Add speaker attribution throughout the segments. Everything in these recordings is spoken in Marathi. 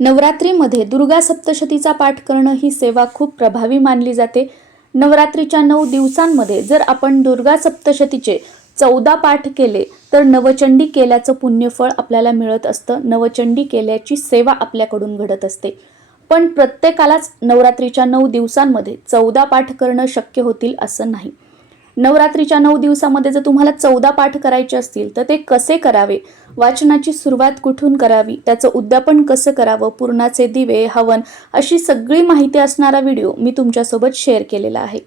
Speaker 1: नवरात्रीमध्ये दुर्गा सप्तशतीचा पाठ करणं ही सेवा खूप प्रभावी मानली जाते. नवरात्रीच्या नऊ दिवसांमध्ये जर आपण दुर्गा सप्तशतीचे चौदा पाठ केले तर नवचंडी केल्याचं पुण्यफळ आपल्याला मिळत असतं. नवचंडी केल्याची सेवा आपल्याकडून घडत असते. पण प्रत्येकालाच नवरात्रीच्या नऊ दिवसांमध्ये चौदा पाठ करणं शक्य होतील असं नाही. नवरात्रीच्या नऊ दिवसामध्ये जर तुम्हाला चौदा पाठ करायचे असतील तर ते कसे करावे? वाचनाची सुरुवात कुठून करावी? त्याचं उद्यापन कसं करावं? पूर्णाचे दिवे हवन अशी सगळी माहिती असणारा व्हिडिओ मी तुमच्यासोबत शेअर केलेला आहे.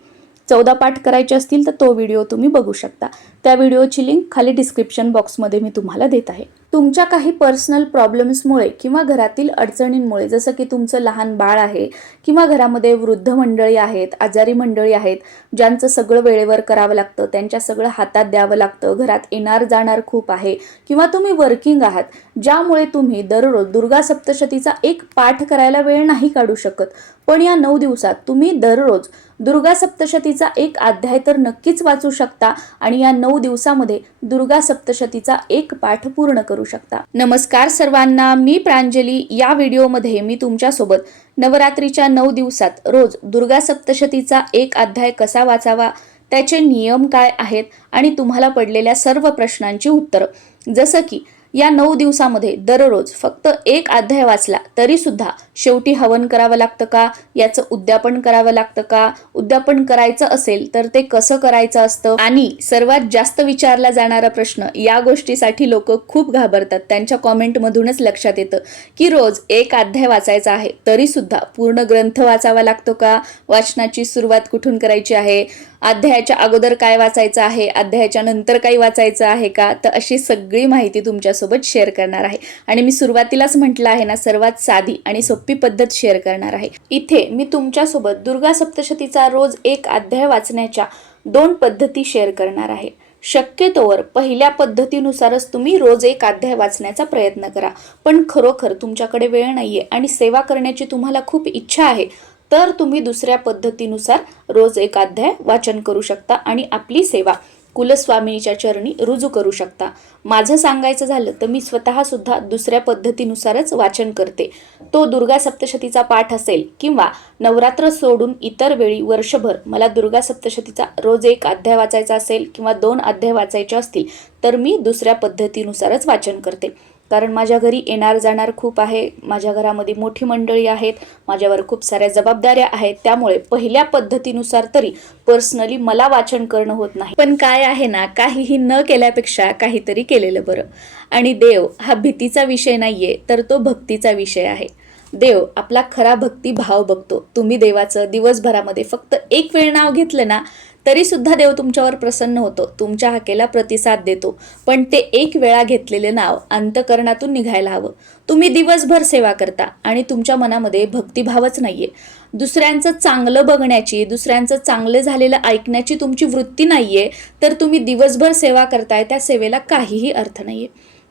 Speaker 1: चौदा पाठ करायचे असतील तर तो व्हिडिओ तुम्ही बघू शकता. त्या व्हिडिओची लिंक खाली डिस्क्रिप्शन बॉक्समध्ये मी तुम्हाला देत आहे. तुमच्या काही पर्सनल प्रॉब्लेम्समुळे किंवा घरातील अडचणींमुळे जसं की तुमचं लहान बाळ आहे किंवा घरामध्ये वृद्ध मंडळी आहेत आजारी मंडळी आहेत ज्यांचं सगळं वेळेवर करावं लागतं त्यांच्या सगळं हातात द्यावं लागतं घरात येणार जाणार खूप आहे किंवा तुम्ही वर्किंग आहात ज्यामुळे तुम्ही दररोज दुर्गा सप्तशतीचा एक पाठ करायला वेळ नाही काढू शकत. पण या नऊ दिवसात तुम्ही दररोज दुर्गा सप्तशतीचा एक अध्याय तर नक्कीच वाचू शकता आणि या नऊ दिवसामध्ये दुर्गा सप्तशतीचा एक पाठ पूर्ण करू शकता. नमस्कार सर्वांना मी प्रांजली. या व्हिडिओमध्ये मी तुमच्यासोबत नवरात्रीच्या नऊ दिवसात रोज दुर्गा सप्तशतीचा एक अध्याय कसा वाचावा त्याचे नियम काय आहेत आणि तुम्हाला पडलेल्या सर्व प्रश्नांची उत्तरं. जसं की या नऊ दिवसामध्ये दररोज फक्त एक अध्याय वाचला तरी सुद्धा शेवटी हवन करावं लागतं का? याचं उद्यापन करावं लागतं का? उद्यापन करायचं असेल तर ते कसं करायचं असतं? आणि सर्वात जास्त विचारला जाणारा प्रश्न या गोष्टीसाठी लोक खूप घाबरतात. त्यांच्या कॉमेंटमधूनच लक्षात येतं की रोज एक अध्याय वाचायचा आहे तरी सुद्धा पूर्ण ग्रंथ वाचावा लागतो का? वाचनाची सुरुवात कुठून करायची आहे? अध्यायाच्या अगोदर काय वाचायचं आहे? अध्यायाच्या नंतर काही वाचायचं आहे का? तर अशी सगळी माहिती तुमच्या तुमच्यासोबत शेअर करणार आहे. आणि मी सुरुवातीलाच म्हटलं आहे ना सर्वात साधी आणि सोपी पद्धत शेअर करणार आहे. इथे मी तुमच्यासोबत दुर्गा सप्तशतीचा रोज एक अध्याय वाचण्याच्या दोन पद्धती शेअर करणार आहे. शक्यतोवर पहिल्या पद्धतीनुसारच तुम्ही रोज एक अध्याय वाचण्याचा प्रयत्न करा. पण खरोखर तुमच्याकडे वेळ नाहीये आणि सेवा करण्याची तुम्हाला खूप इच्छा आहे तर तुम्ही दुसऱ्या पद्धतीनुसार रोज एक अध्याय वाचन करू शकता आणि आपली सेवा कुलस्वामिनीच्या चरणी रुजू करू शकता. माझं सांगायचं झालं तर मी स्वतःसुद्धा दुसऱ्या पद्धतीनुसारच वाचन करते. तो दुर्गा सप्तशतीचा पाठ असेल किंवा नवरात्र सोडून इतर वेळी वर्षभर मला दुर्गा सप्तशतीचा रोज एक अध्याय वाचायचा असेल किंवा दोन अध्याय वाचायचे असतील तर मी दुसऱ्या पद्धतीनुसारच वाचन करते. कारण माझ्या घरी येणार जाणार खूप आहे. माझ्या घरामध्ये मोठी मंडळी आहेत. माझ्यावर खूप साऱ्या जबाबदाऱ्या आहेत. त्यामुळे पहिल्या पद्धतीनुसार तरी पर्सनली मला वाचन करणं होत नाही. पण काय आहे ना काहीही न केल्यापेक्षा काहीतरी केलेलं बरं. आणि देव हा भीतीचा विषय नाहीये तर तो भक्तीचा विषय आहे. देव आपला खरा भक्ती भाव बघतो. तुम्ही देवाचं दिवसभरामध्ये फक्त एक वेळ नाव घेतलं ना तरी सुद्धा देव तुमच्यावर प्रसन्न होतो. तुमच्या हाकेला प्रतिसाद देतो. पण ते एक वेळा घेतलेले नाव अंतकरणातून निघायला हवं. तुम्ही दिवसभर सेवा करता आणि तुमच्या मनामध्ये भक्तिभावच नाहीये. दुसऱ्यांचं चांगलं बघण्याची दुसऱ्यांचं चांगलं झालेलं ऐकण्याची तुमची वृत्ती नाहीये तर तुम्ही दिवसभर सेवा करताय त्या सेवेला काहीही अर्थ नाहीये.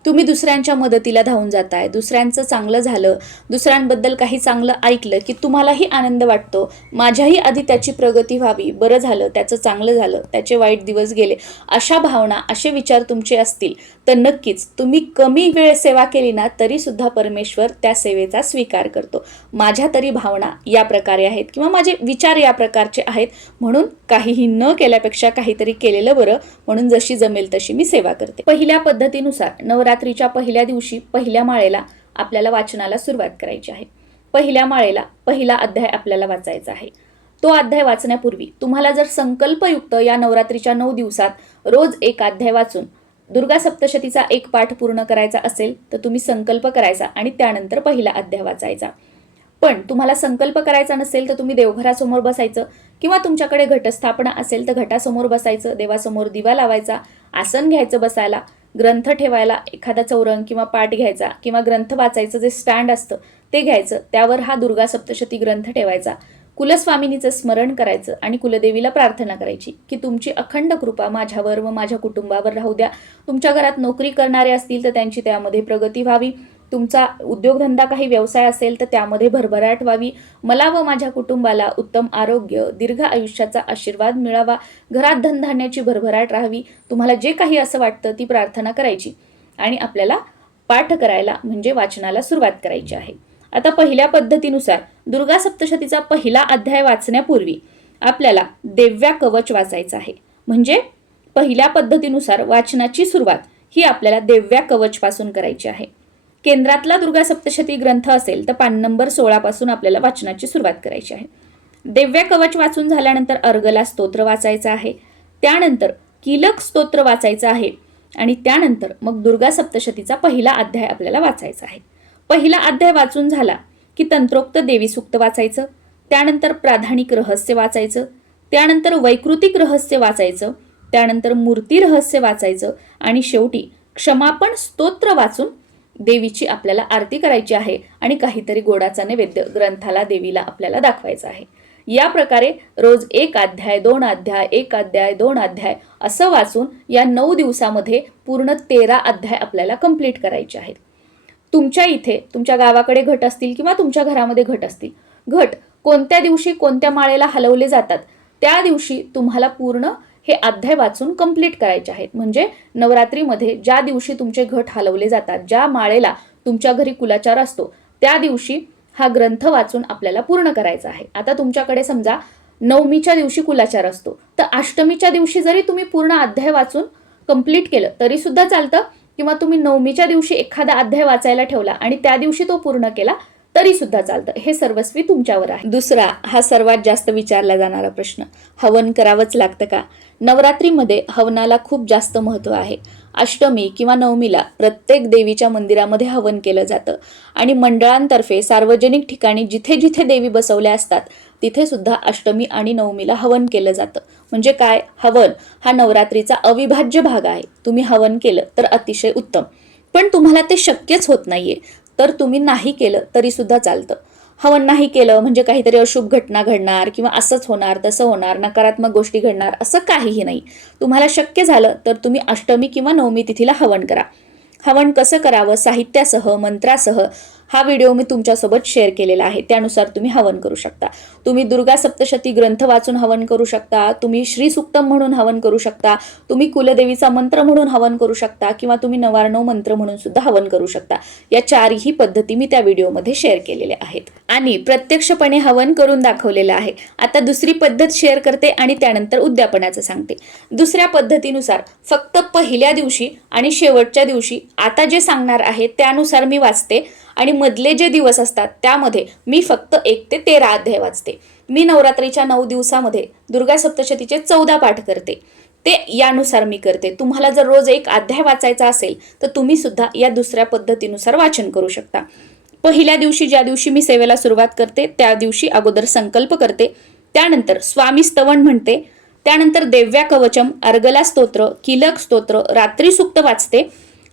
Speaker 1: तुम्ही दुसऱ्यांच्या मदतीला धावून जाताय. दुसऱ्यांचं चांगलं झालं. दुसऱ्यांबद्दल काही चांगलं ऐकलं की तुम्हालाही आनंद वाटतो. माझ्याही आधी त्याची प्रगती व्हावी. बरं झालं. त्याचं चांगलं झालं. त्याचे वाईट दिवस गेले. अशा भावना असे विचार तुमचे असतील. तर नक्कीच तुम्ही कमी वेळ सेवा केली ना तरी सुद्धा परमेश्वर त्या सेवेचा स्वीकार करतो. माझ्या तरी भावना या प्रकारे आहेत किंवा माझे विचार या प्रकारचे आहेत. म्हणून काहीही न केल्यापेक्षा काहीतरी केलेलं बरं. म्हणून जशी जमेल तशी मी सेवा करते. पहिल्या पद्धतीनुसार नवरात्र नवरात्रीच्या पहिल्या दिवशी पहिल्या माळेला आपल्याला वाचनाला सुरुवात करायची आहे. पहिल्या माळेला पहिला अध्याय आपल्याला वाचायचा आहे. तो अध्याय वाचण्यापूर्वी तुम्हाला जर संकल्पयुक्त या नवरात्रीच्या नऊ दिवसात रोज एक अध्याय वाचून दुर्गा सप्तशतीचा एक पाठ पूर्ण करायचा असेल तर तुम्ही संकल्प करायचा आणि त्यानंतर पहिला अध्याय वाचायचा. पण तुम्हाला संकल्प करायचा नसेल तर तुम्ही देवघरासमोर बसायचं किंवा तुमच्याकडे घटस्थापना असेल तर घटासमोर बसायचं देवासमोर दिवा लावायचा आसन घ्यायचं बसायला ग्रंथ ठेवायला एखादा चौरंग किंवा पाठ घ्यायचा किंवा ग्रंथ वाचायचं जे स्टँड असतं ते घ्यायचं. त्यावर हा दुर्गा सप्तशती ग्रंथ ठेवायचा. कुलस्वामिनीचं स्मरण करायचं आणि कुलदेवीला प्रार्थना करायची की तुमची अखंड कृपा माझ्यावर व माझ्या कुटुंबावर राहू द्या. तुमच्या घरात नोकरी करणारे असतील तर त्यांची त्यामध्ये प्रगती व्हावी. तुमचा उद्योगधंदा काही व्यवसाय असेल तर त्यामध्ये भरभराट व्हावी. मला व माझ्या कुटुंबाला उत्तम आरोग्य दीर्घ आयुष्याचा आशीर्वाद मिळावा. घरात धनधान्याची भरभराट राहावी. तुम्हाला जे काही असं वाटतं ती प्रार्थना करायची. आणि आपल्याला पाठ करायला म्हणजे वाचनाला सुरुवात करायची आहे. आता पहिल्या पद्धतीनुसार दुर्गा सप्तशतीचा पहिला अध्याय वाचण्यापूर्वी आपल्याला देव्या कवच वाचायचं आहे. म्हणजे पहिल्या पद्धतीनुसार वाचनाची सुरुवात ही आपल्याला देव्या कवचपासून करायची आहे. केंद्रातला दुर्गा सप्तशती ग्रंथ असेल तर पान नंबर सोळापासून आपल्याला वाचनाची सुरुवात करायची आहे. देव्या कवच वाचून झाल्यानंतर अर्गला स्तोत्र वाचायचं आहे. त्यानंतर किलक स्तोत्र वाचायचं आहे आणि त्यानंतर मग दुर्गा सप्तशतीचा पहिला अध्याय आपल्याला वाचायचा आहे. पहिला अध्याय वाचून झाला की तंत्रोक्त देवी सूक्त वाचायचं त्यानंतर प्राधानिक रहस्य वाचायचं त्यानंतर वैकृतिक रहस्य वाचायचं त्यानंतर मूर्ती रहस्य वाचायचं आणि शेवटी क्षमापण स्तोत्र वाचून देवीची आपल्याला आरती करायची आहे आणि काहीतरी गोडाचा नैवेद्य ग्रंथाला देवीला आपल्याला दाखवायचा आहे. या प्रकारे रोज एक अध्याय दोन अध्याय एक अध्याय दोन अध्याय असं वाचून या नऊ दिवसामध्ये पूर्ण तेरा अध्याय आपल्याला कंप्लीट करायचे आहेत. तुमच्या इथे तुमच्या गावाकडे घट असतील किंवा तुमच्या घरामध्ये घट असतील घट कोणत्या दिवशी कोणत्या माळेला हलवले जातात त्या दिवशी तुम्हाला पूर्ण हे अध्याय वाचून कंप्लीट करायचे आहेत. म्हणजे नवरात्रीमध्ये ज्या दिवशी तुमचे घट हलवले जातात ज्या माळेला तुमच्या घरी कुलाचार असतो त्या दिवशी हा ग्रंथ वाचून आपल्याला पूर्ण करायचा आहे. आता तुमच्याकडे समजा नवमीच्या दिवशी कुलाचार असतो. तर अष्टमीच्या दिवशी जरी तुम्ही पूर्ण अध्याय वाचून कंप्लीट केलं तरी सुद्धा चालतं. किंवा तुम्ही नवमीच्या दिवशी एखादा अध्याय वाचायला ठेवला आणि त्या दिवशी तो पूर्ण केला तरी सुद्धा चालतं. हे सर्वस्वी तुमच्यावर आहे. दुसरा हा सर्वात जास्त विचारला जाणारा प्रश्न हवन करावंच लागतं का? नवरात्रीमध्ये हवनाला खूप जास्त महत्त्व आहे. अष्टमी किंवा नवमीला प्रत्येक देवीच्या मंदिरामध्ये हवन केलं जातं. आणि मंडळांतर्फे सार्वजनिक ठिकाणी जिथे जिथे देवी बसवल्या असतात तिथे सुद्धा अष्टमी आणि नवमीला हवन केलं जातं. म्हणजे काय? हवन हा नवरात्रीचा अविभाज्य भाग आहे. तुम्ही हवन केलं तर अतिशय उत्तम. पण तुम्हाला ते शक्यच होत नाहीये. तर तुम्ही नाही केलं तरी सुद्धा चालतं. हवन नाही केलं म्हणजे काहीतरी अशुभ घटना घडणार किंवा असंच होणार तसं होणार नकारात्मक गोष्टी घडणार असं काहीही नाही. तुम्हाला शक्य झालं तर तुम्ही अष्टमी किंवा नवमी तिथीला हवन करा. हवन कसं करावं? साहित्यासह मंत्रासह हा व्हिडिओ मी तुमच्यासोबत शेअर केलेला आहे. त्यानुसार तुम्ही हवन करू शकता. तुम्ही दुर्गा सप्तशती ग्रंथ वाचून हवन करू शकता. तुम्ही श्री सुक्तम म्हणून हवन करू शकता. तुम्ही कुलदेवीचा मंत्र म्हणून हवन करू शकता किंवा तुम्ही नवारणव मंत्र म्हणून सुद्धा हवन करू शकता. या चारही पद्धती मी त्या व्हिडिओमध्ये शेअर केलेल्या आहेत. आणि प्रत्यक्षपणे हवन करून दाखवलेलं आहे. आता दुसरी पद्धत शेअर करते आणि त्यानंतर उद्यापनाचं सांगते. दुसऱ्या पद्धतीनुसार फक्त पहिल्या दिवशी आणि शेवटच्या दिवशी आता जे सांगणार आहे त्यानुसार मी वाचते. आणि मधले जे दिवस असतात त्यामध्ये मी फक्त एक ते तेरा अध्याय वाचते. मी नवरात्रीच्या नऊ दिवसामध्ये दुर्गा सप्तशतीचे चौदा पाठ करते. ते यानुसार मी करते. तुम्हाला जर रोज एक अध्याय वाचायचा असेल तर तुम्ही सुद्धा या दुसऱ्या पद्धतीनुसार वाचन करू शकता. पहिल्या दिवशी ज्या दिवशी मी सेवेला सुरुवात करते त्या दिवशी अगोदर संकल्प करते. त्यानंतर स्वामी स्तवन म्हणते. त्यानंतर देव्या कवचम अर्गला स्तोत्र किलक स्तोत्र रात्री सुक्त वाचते.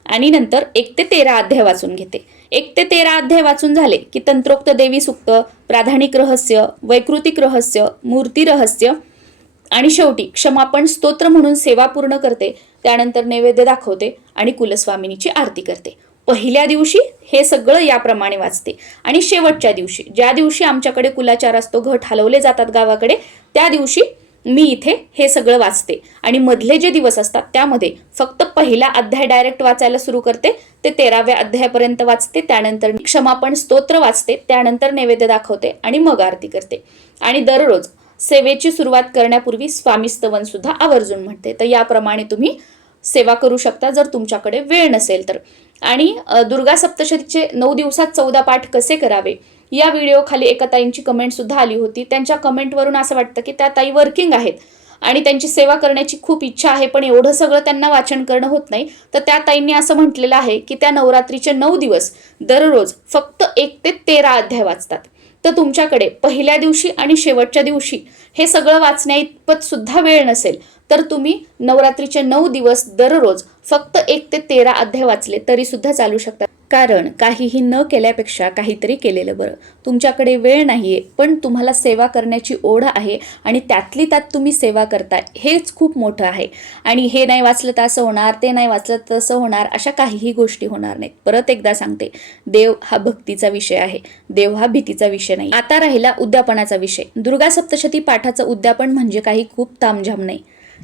Speaker 1: आणि नंतर एक ते तेरा अध्याय वाचून घेते. एक ते तेरा अध्याय वाचून झाले की तंत्रोक्त देवी सुक्त प्राधानिक रहस्य वैकृतिक रहस्य मूर्ती रहस्य आणि शेवटी क्षमापण स्तोत्र म्हणून सेवा पूर्ण करते त्यानंतर नैवेद्य दाखवते आणि कुलस्वामिनीची आरती करते. पहिल्या दिवशी हे सगळं याप्रमाणे वाचते. आणि शेवटच्या दिवशी ज्या दिवशी आमच्याकडे कुलाचार असतो घट हलवले जातात गावाकडे त्या दिवशी मी इथे हे सगळं वाचते. आणि मधले जे दिवस असतात त्यामध्ये फक्त पहिला अध्याय डायरेक्ट वाचायला सुरू करते ते तेराव्या अध्यायापर्यंत वाचते त्यानंतर क्षमापण स्तोत्र वाचते त्यानंतर नैवेद्य दाखवते आणि मग आरती करते. आणि दररोज सेवेची सुरुवात करण्यापूर्वी स्वामी स्तवन सुद्धा आवर्जून म्हणते. तर याप्रमाणे तुम्ही सेवा करू शकता जर तुमच्याकडे वेळ नसेल तर. आणि दुर्गा सप्तशतीचे नऊ दिवसात चौदा पाठ कसे करावे? या व्हिडिओ खाली एका ताईंची कमेंटसुद्धा आली होती. त्यांच्या कमेंटवरून असं वाटतं की त्या ताई वर्किंग आहेत. आणि त्यांची सेवा करण्याची खूप इच्छा आहे पण एवढं सगळं त्यांना वाचन करणं होत नाही. तर त्या ताईंनी असं म्हटलेलं आहे की त्या नवरात्रीचे नऊ दिवस दररोज फक्त एक ते तेरा अध्याय वाचतात. तर तुमच्याकडे पहिल्या दिवशी आणि शेवटच्या दिवशी हे सगळं वाचण्या इतपत सुद्धा वेळ नसेल. तर तुम्ही नवरात्रीचे नऊ दिवस दररोज फक्त एक ते तेरा अध्याय वाचले तरी सुद्धा चालू शकतात कारण काहीही न केल्यापेक्षा काहीतरी केलेलं बरं. तुमच्याकडे वेळ नाहीये पण तुम्हाला सेवा करण्याची ओढ आहे आणि त्यातली त्यात तुम्ही सेवा करता हेच खूप मोठं आहे. आणि हे नाही वाचलं तर असं होणार ते नाही वाचलं तर तसं होणार अशा काहीही गोष्टी होणार नाहीत. परत एकदा सांगते देव हा भक्तीचा विषय आहे. देव हा भीतीचा विषय नाही. आता राहिला उद्यापनाचा विषय. दुर्गा सप्तशती पाठाचं उद्यापन म्हणजे काही खूप तामझाम नाही.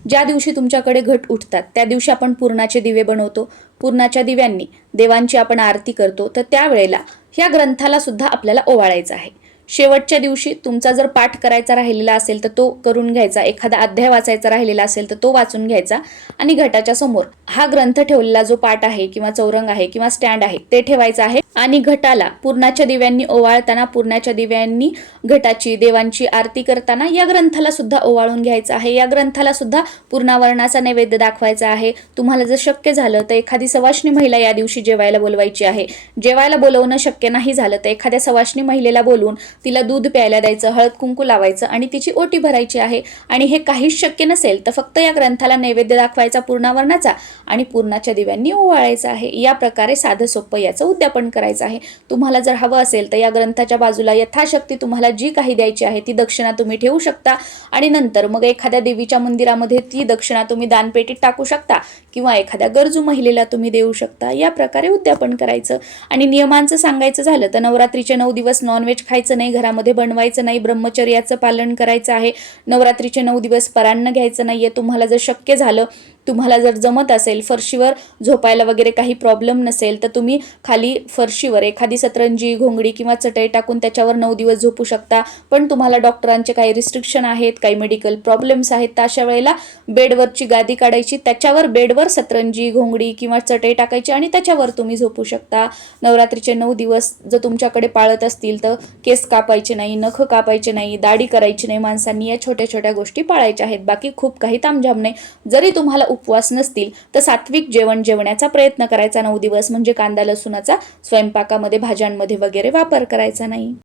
Speaker 1: ज्या दिवशी तुमच्याकडे घट उठतात त्या दिवशी आपण पूर्णाचे दिवे बनवतो. पूर्णाच्या दिव्यांनी देवांची आपण आरती करतो. तर त्यावेळेला ह्या ग्रंथाला सुद्धा आपल्याला ओवाळायचं आहे. शेवटच्या दिवशी तुमचा जर पाठ करायचा राहिलेला असेल तर तो करून घ्यायचा एखादा अध्याय वाचायचा राहिलेला असेल तर तो वाचून घ्यायचा आणि घटाच्या समोर. हा ग्रंथ ठेवलेला जो पाठ आहे किंवा चौरंग आहे किंवा स्टँड आहे ते ठेवायचं आहे आणि घटाला पूर्णाच्या दिव्यांनी ओवाळताना पूर्णाच्या दिव्यांनी घटाची देवांची आरती करताना या ग्रंथाला सुद्धा ओवाळून घ्यायचं आहे. या ग्रंथाला सुद्धा पूर्णावरणाचा नैवेद्य दाखवायचा आहे. तुम्हाला जर शक्य झालं तर एखादी सवाष्णी महिला या दिवशी जेवायला बोलवायची आहे. जेवायला बोलवणं शक्य नाही झालं तर एखाद्या सवाष्णी महिलेला बोलवून तिला दूध प्यायला द्यायचं हळद कुंकू लावायचं आणि तिची ओटी भरायची आहे. आणि हे काहीच शक्य नसेल तर फक्त या ग्रंथाला नैवेद्य दाखवायचा पूर्णावरणाचा आणि पूर्णाच्या दिव्यांनी ओवाळायचं आहे. या प्रकारे साधं सोपं याचं उद्यापन करायचं आहे. तुम्हाला जर हवं असेल तर या ग्रंथाच्या बाजूला यथाशक्ती तुम्हाला जी काही द्यायची आहे ती दक्षिणा तुम्ही ठेवू शकता. आणि नंतर मग एखाद्या देवीच्या मंदिरामध्ये ती दक्षिणा तुम्ही दानपेटीत टाकू शकता किंवा एखाद्या गरजू महिलेला तुम्ही देऊ शकता. या प्रकारे उद्यापन करायचं. आणि नियमांचं सांगायचं झालं तर नवरात्रीचे नऊ दिवस नॉनव्हेज खायचं नाही. नाही घरामध्ये बनवायचं नाही ब्रह्मचर्याचं पालन करायचं आहे नवरात्रीचे नऊ दिवस परान्न घ्यायचं नाही आहे तुम्हाला जर शक्य झालं तुम्हाला जर जमत असेल फरशीवर झोपायला वगैरे काही प्रॉब्लेम नसेल तर तुम्ही खाली फरशीवर एखादी सतरंजी घोंगडी किंवा चटई टाकून त्याच्यावर नऊ दिवस झोपू शकता. पण तुम्हाला डॉक्टरांचे काही रिस्ट्रिक्शन आहेत काही मेडिकल प्रॉब्लेम्स आहेत तर अशा वेळेला बेडवरची गादी काढायची त्याच्यावर बेडवर सतरंजी घोंगडी किंवा चटई टाकायची आणि त्याच्यावर तुम्ही झोपू शकता. नवरात्रीचे नऊ दिवस जर तुमच्याकडे पाळत असतील तर केस कापायचे नाही नख कापायचे नाही दाढी करायची नाही माणसांनी या छोट्या छोट्या गोष्टी पाळायच्या आहेत. बाकी खूप काही तामझाम नाही. जरी तुम्हाला उपवास नसतील तर सात्विक जेवण जेवण्याचा प्रयत्न करायचा. नऊ दिवस म्हणजे कांदा लसूणाचा स्वयंपाकामध्ये भाज्यांमध्ये वगैरे वापर करायचा नाही.